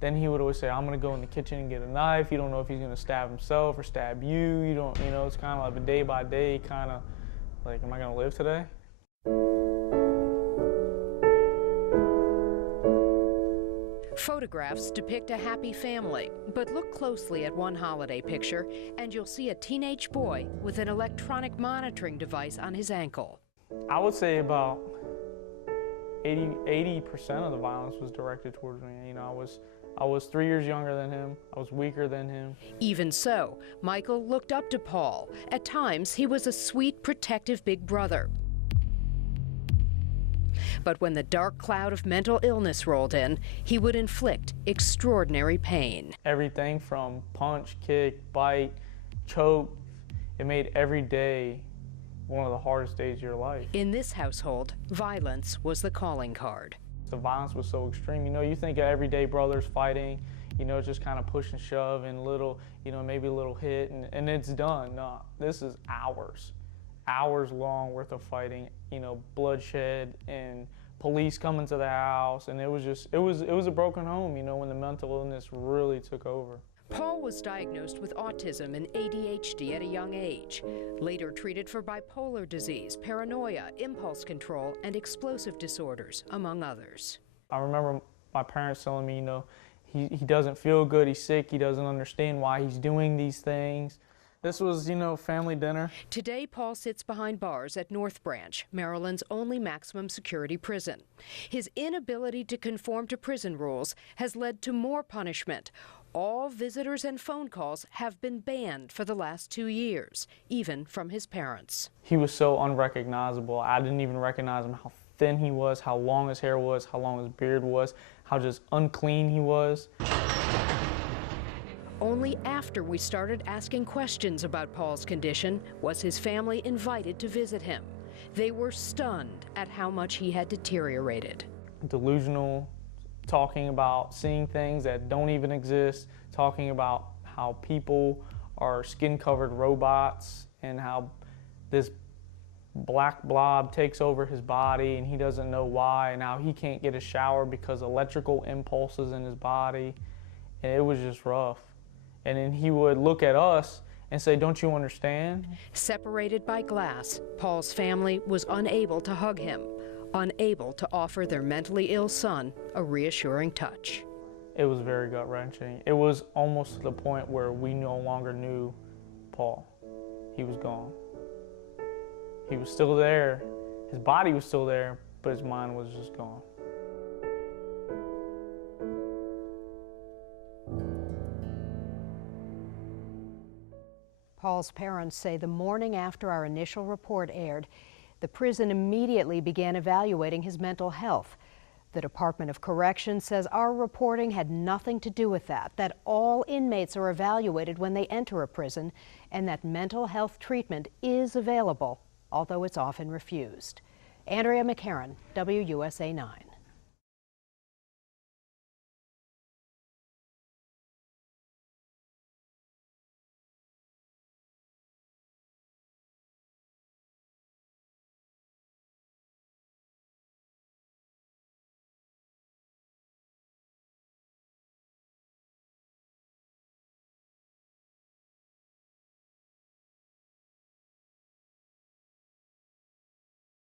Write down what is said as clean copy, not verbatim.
then he would always say, I'm gonna go in the kitchen and get a knife. You don't know if he's gonna stab himself or stab you. You don't, you know, it's kind of like a day by day kind of like, am I gonna live today? Photographs depict a happy family, but look closely at one holiday picture and you'll see a teenage boy with an electronic monitoring device on his ankle. I would say about 80% of the violence was directed towards me. You know, I was 3 years younger than him. I was weaker than him. Even so, Michael looked up to Paul. At times, he was a sweet, protective big brother. But when the dark cloud of mental illness rolled in, he would inflict extraordinary pain. Everything from punch, kick, bite, choke, it made every day one of the hardest days of your life. In this household, violence was the calling card. The violence was so extreme. You know, you think of everyday brothers fighting, you know, just kind of push and shove and little, you know, maybe a little hit and it's done. No, this is hours long worth of fighting, you know, bloodshed and police coming to the house, and it was a broken home, you know, when the mental illness really took over. Paul was diagnosed with autism and ADHD at a young age, later treated for bipolar disease, paranoia, impulse control, and explosive disorders, among others. I remember my parents telling me, you know, he doesn't feel good, he's sick, he doesn't understand why he's doing these things. This was, you know, family dinner. Today, Paul sits behind bars at North Branch, Maryland's only maximum security prison. His inability to conform to prison rules has led to more punishment. All visitors and phone calls have been banned for the last 2 years, even from his parents. He was so unrecognizable. I didn't even recognize him, how thin he was, how long his hair was, how long his beard was, how just unclean he was. Only after we started asking questions about Paul's condition was his family invited to visit him. They were stunned at how much he had deteriorated. Delusional, talking about seeing things that don't even exist, talking about how people are skin-covered robots and how this black blob takes over his body and he doesn't know why, and how he can't get a shower because electrical impulses in his body. And it was just rough. And then he would look at us and say, don't you understand? Separated by glass, Paul's family was unable to hug him, unable to offer their mentally ill son a reassuring touch. It was very gut-wrenching. It was almost to the point where we no longer knew Paul. He was gone. He was still there. His body was still there, but his mind was just gone. Paul's parents say the morning after our initial report aired, the prison immediately began evaluating his mental health. The Department of Corrections says our reporting had nothing to do with that all inmates are evaluated when they enter a prison, and that mental health treatment is available, although it's often refused. Andrea McCarran, WUSA 9.